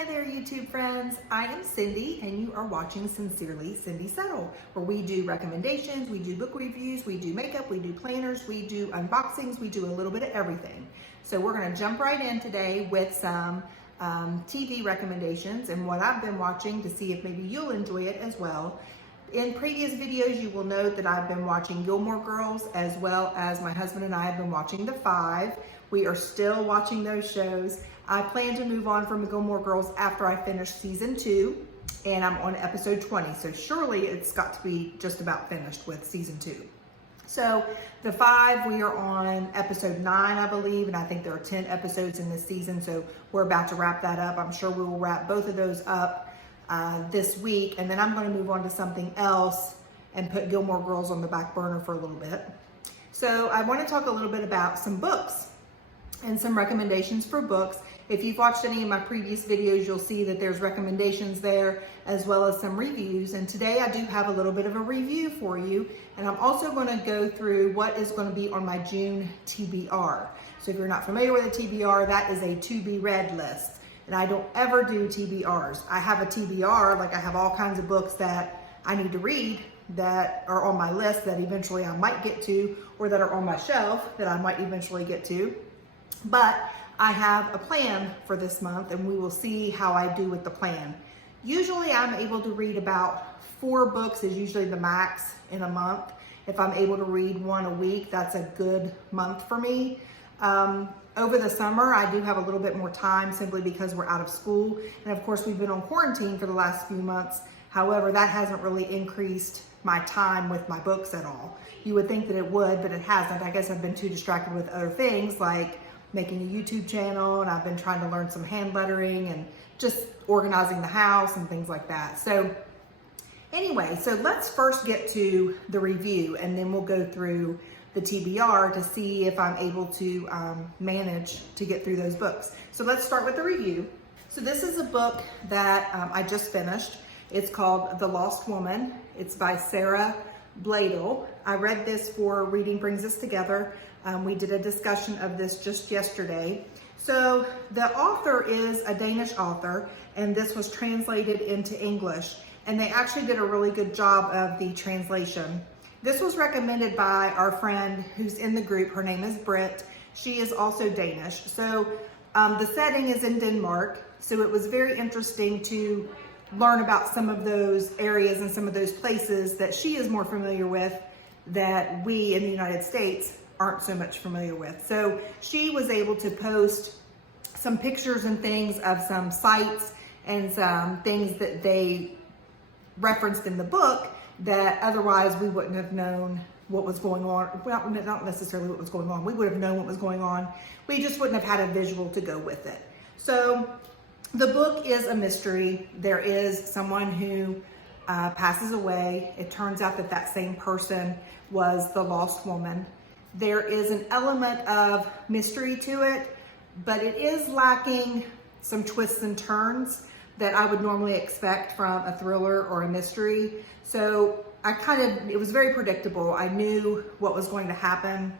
Hi there, YouTube friends. I am Cindy, and you are watching Sincerely Cindy Settle, where we do recommendations, we do book reviews, we do makeup, we do planners, we do unboxings, we do a little bit of everything. So we're going to jump right in today with some TV recommendations and what I've been watching to see if maybe you'll enjoy it as well. In previous videos, you will note that I've been watching Gilmore Girls, as well as my husband and I have been watching The Five. We are still watching those shows. I plan to move on from Gilmore Girls after I finish season 2, and I'm on episode 20. So surely it's got to be just about finished with season 2. So The Five, we are on episode 9, I believe, and I think there are 10 episodes in this season. So we're about to wrap that up. I'm sure we will wrap both of those up this week, and then I'm going to move on to something else and put Gilmore Girls on the back burner for a little bit. So I want to talk a little bit about some books and some recommendations for books. If you've watched any of my previous videos, you'll see that there's recommendations there as well as some reviews. And today I do have a little bit of a review for you. And I'm also going to go through what is going to be on my June TBR. So if you're not familiar with a TBR, that is a to be read list. And I don't ever do TBRs. I have a TBR, like I have all kinds of books that I need to read that are on my list that eventually I might get to, or that are on my shelf that I might eventually get to. But I have a plan for this month, and we will see how I do with the plan. Usually I'm able to read about 4 books is usually the max in a month. If I'm able to read 1 a week, that's a good month for me. Over the summer, I do have a little bit more time simply because we're out of school. And of course, we've been on quarantine for the last few months. However, that hasn't really increased my time with my books at all. You would think that it would, but it hasn't. I guess I've been too distracted with other things like making a YouTube channel, and I've been trying to learn some hand lettering and just organizing the house and things like that. So anyway, so let's first get to the review, and then we'll go through the TBR to see if I'm able to manage to get through those books. So let's start with the review. So this is a book that I just finished. It's called The Lost Woman. It's by Sara Blaedel. I read this for Reading Brings Us Together. We did a discussion of this just yesterday. So the author is a Danish author, and this was translated into English, and they actually did a really good job of the translation. This was recommended by our friend who's in the group. Her name is Britt. She is also Danish. So the setting is in Denmark, so it was very interesting to learn about some of those areas and some of those places that she is more familiar with that we in the United States aren't so much familiar with. So she was able to post some pictures and things of some sites and some things that they referenced in the book that otherwise we wouldn't have known what was going on. Well, not necessarily what was going on. We would have known what was going on. We just wouldn't have had a visual to go with it. So the book is a mystery. There is someone who passes away. It turns out that that same person was the lost woman. There is an element of mystery to it, but it is lacking some twists and turns that I would normally expect from a thriller or a mystery. So it was very predictable. I knew what was going to happen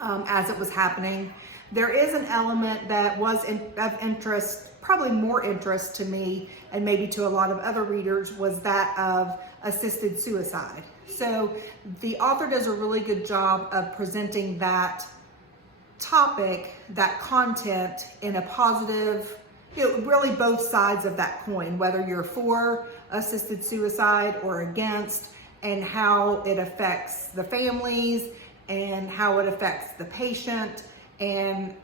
as it was happening. There is an element that was of interest, probably more interest to me and maybe to a lot of other readers, was that of assisted suicide. So the author does a really good job of presenting that topic, that content in a positive, really both sides of that coin, whether you're for assisted suicide or against, and how it affects the families and how it affects the patient, and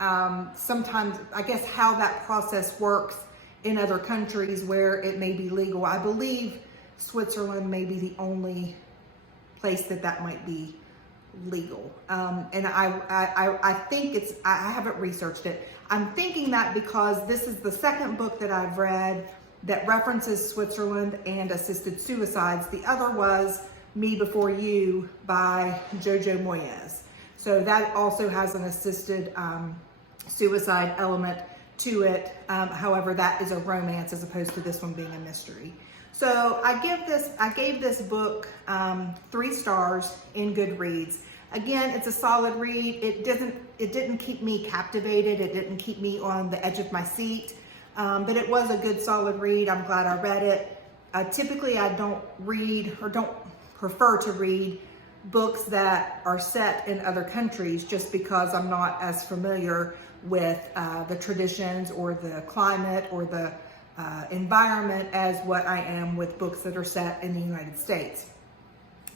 sometimes, I guess, how that process works in other countries where it may be legal. I believe Switzerland may be the only place that might be legal. And I think I haven't researched it. I'm thinking that because this is the second book that I've read that references Switzerland and assisted suicides. The other was Me Before You by Jojo Moyes. So that also has an assisted suicide element to it. However, that is a romance as opposed to this one being a mystery. So I gave this book 3 stars in Goodreads. Again, it's a solid read. It didn't keep me captivated. It didn't keep me on the edge of my seat. But it was a good solid read. I'm glad I read it. Typically I don't read or don't prefer to read books that are set in other countries just because I'm not as familiar with the traditions or the climate or the environment as what I am with books that are set in the United States.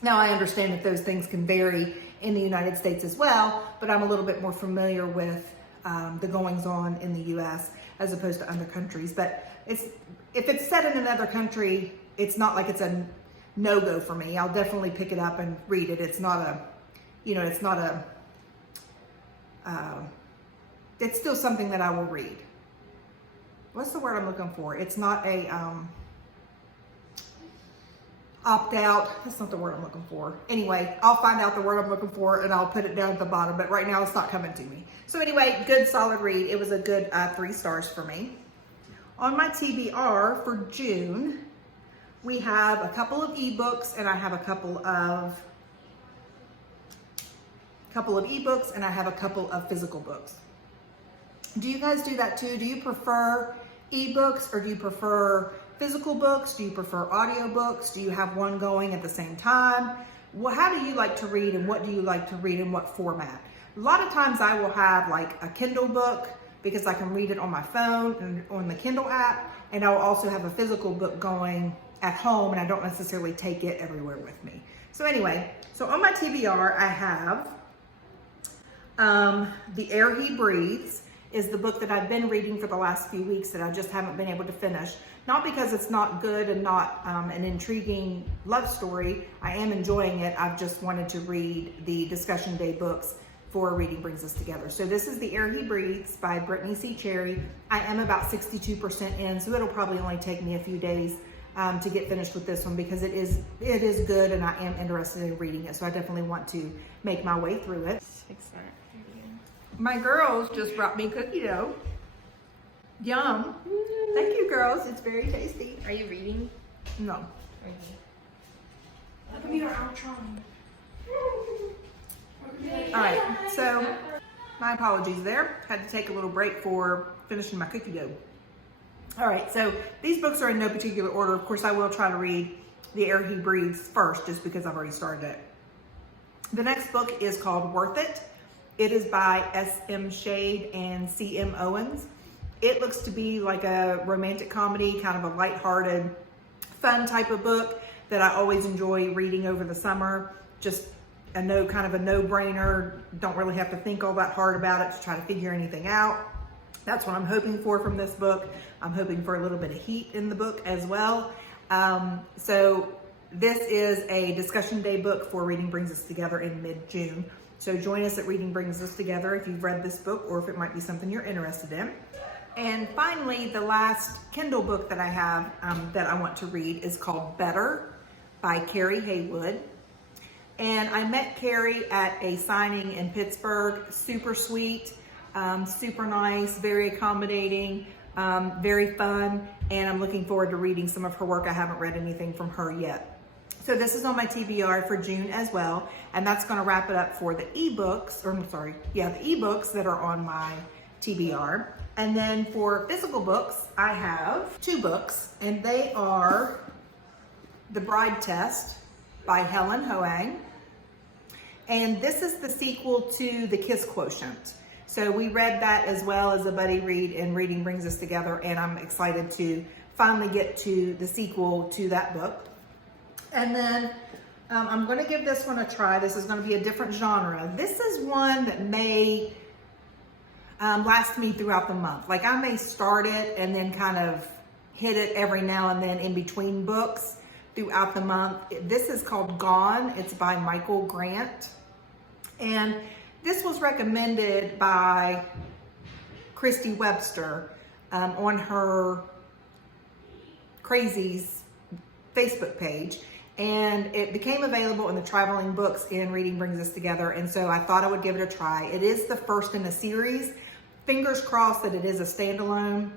Now I understand that those things can vary in the United States as well, but I'm a little bit more familiar with the goings on in the US as opposed to other countries. But if it's set in another country, it's not like it's a no-go for me. I'll definitely pick it up and read it. It's not a, it's still something that I will read. What's the word I'm looking for? It's not a opt-out. That's not the word I'm looking for. Anyway, I'll find out the word I'm looking for and I'll put it down at the bottom, but right now it's not coming to me. So anyway, good solid read. It was a good 3 stars for me. On my TBR for June, we have a couple of ebooks and I have a couple of ebooks and I have a couple of physical books. Do you guys do that too? Do you prefer ebooks or do you prefer physical books? Do you prefer audio books? Do you have one going at the same time? Well, how do you like to read and what do you like to read in what format? A lot of times I will have like a Kindle book because I can read it on my phone and on the Kindle app, and I'll also have a physical book going at home and I don't necessarily take it everywhere with me. So anyway, so on my TBR I have The Air He Breathes is the book that I've been reading for the last few weeks that I just haven't been able to finish. Not because it's not good and not an intriguing love story. I am enjoying it. I've just wanted to read the discussion day books for Reading Brings Us Together. So this is The Air He Breathes by Brittainy C. Carey. I am about 62% in, so it'll probably only take me a few days to get finished with this one because it is good and I am interested in reading it. So I definitely want to make my way through it. My girls just brought me cookie dough. Yum. Thank you, girls. It's very tasty. Are you reading? No. Okay. Look at me, I'm trying. All right, so my apologies there. Had to take a little break for finishing my cookie dough. All right, so these books are in no particular order. Of course, I will try to read The Air He Breathes first, just because I've already started it. The next book is called Worth It. It is by S.M. Shade and C.M. Owens. It looks to be like a romantic comedy, kind of a lighthearted, fun type of book that I always enjoy reading over the summer. Just kind of a no-brainer. Don't really have to think all that hard about it to try to figure anything out. That's what I'm hoping for from this book. I'm hoping for a little bit of heat in the book as well. So this is a discussion day book for Reading Brings Us Together in mid-June. So join us at Reading Brings Us Together if you've read this book or if it might be something you're interested in. And finally, the last Kindle book that I have that I want to read is called Better by Carey Heywood. And I met Carey at a signing in Pittsburgh. Super sweet, super nice, very accommodating, very fun. And I'm looking forward to reading some of her work. I haven't read anything from her yet. So this is on my TBR for June as well. And that's going to wrap it up for the ebooks, the ebooks that are on my TBR. And then for physical books, I have 2 books, and they are The Bride Test by Helen Hoang. And this is the sequel to The Kiss Quotient. So we read that as well as a buddy read in Reading Brings Us Together, and I'm excited to finally get to the sequel to that book. And then I'm going to give this one a try. This is going to be a different genre. This is one that may last me throughout the month. Like I may start it and then kind of hit it every now and then in between books throughout the month. This is called Gone. It's by Michael Grant. And this was recommended by Christy Webster on her Crazies Facebook page. And it became available in the Traveling Books in Reading Brings Us Together. And so I thought I would give it a try. It is the first in a series. Fingers crossed that it is a standalone,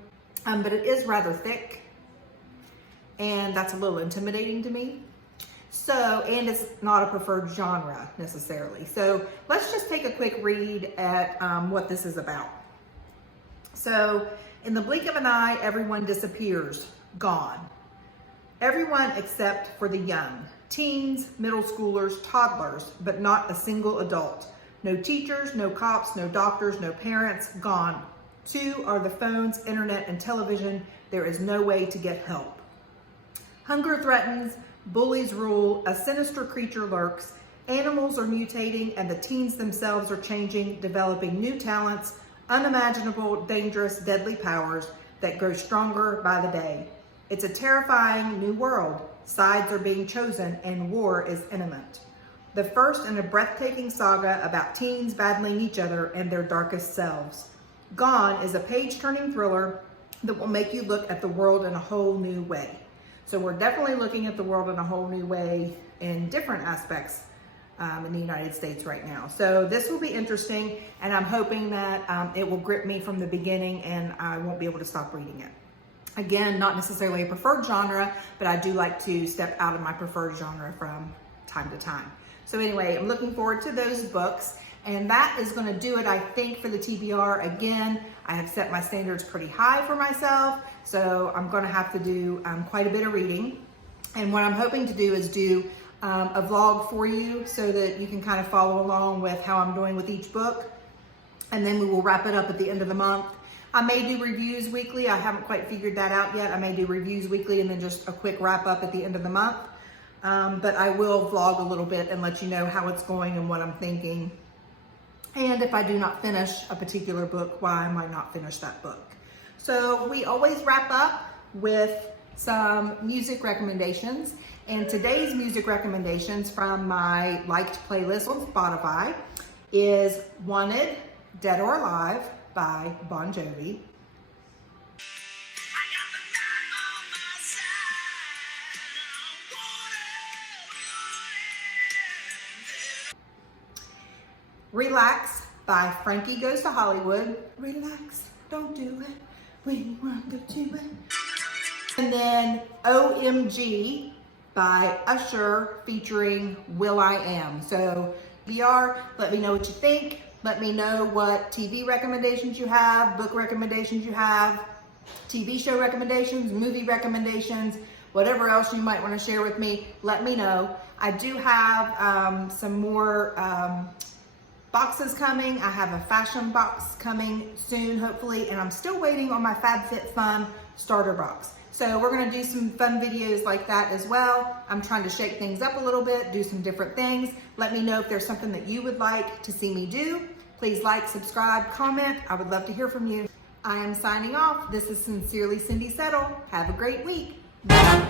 but it is rather thick. And that's a little intimidating to me. So, and it's not a preferred genre necessarily. So let's just take a quick read at what this is about. So In the blink of an eye, everyone disappears, gone. Everyone except for the young, teens, middle schoolers, toddlers, but not a single adult. No teachers, no cops, no doctors, no parents, gone. Too are the phones, internet, and television. There is no way to get help. Hunger threatens, bullies rule, a sinister creature lurks, animals are mutating, and the teens themselves are changing, developing new talents, unimaginable, dangerous, deadly powers that grow stronger by the day. It's a terrifying new world. Sides are being chosen, and war is imminent. The first in a breathtaking saga about teens battling each other and their darkest selves. Gone is a page-turning thriller that will make you look at the world in a whole new way. So we're definitely looking at the world in a whole new way in different aspects in the United States right now. So this will be interesting, and I'm hoping that it will grip me from the beginning and I won't be able to stop reading it. Again, not necessarily a preferred genre, but I do like to step out of my preferred genre from time to time. So anyway, I'm looking forward to those books, and that is going to do it, I think, for the TBR. Again, I have set my standards pretty high for myself, so I'm going to have to do quite a bit of reading. And what I'm hoping to do is do a vlog for you so that you can kind of follow along with how I'm doing with each book. And then we will wrap it up at the end of the month. I may do reviews weekly. I haven't quite figured that out yet. I may do reviews weekly and then just a quick wrap up at the end of the month. But I will vlog a little bit and let you know how it's going and what I'm thinking. And if I do not finish a particular book, why I might not finish that book. So we always wrap up with some music recommendations. And today's music recommendations from my liked playlist on Spotify is Wanted, Dead or Alive by Bon Jovi. Relax by Frankie Goes to Hollywood. Relax, don't do it when you want to do it. And then O.M.G. by Usher featuring will.i.am. So TBR, let me know what you think. Let me know what TV recommendations you have, book recommendations you have, TV show recommendations, movie recommendations, whatever else you might want to share with me, let me know. I do have some more boxes coming. I have a fashion box coming soon, hopefully, and I'm still waiting on my FabFitFun starter box. So we're gonna do some fun videos like that as well. I'm trying to shake things up a little bit, do some different things. Let me know if there's something that you would like to see me do. Please like, subscribe, comment. I would love to hear from you. I am signing off. This is Sincerely Cindy Settle. Have a great week. Bye.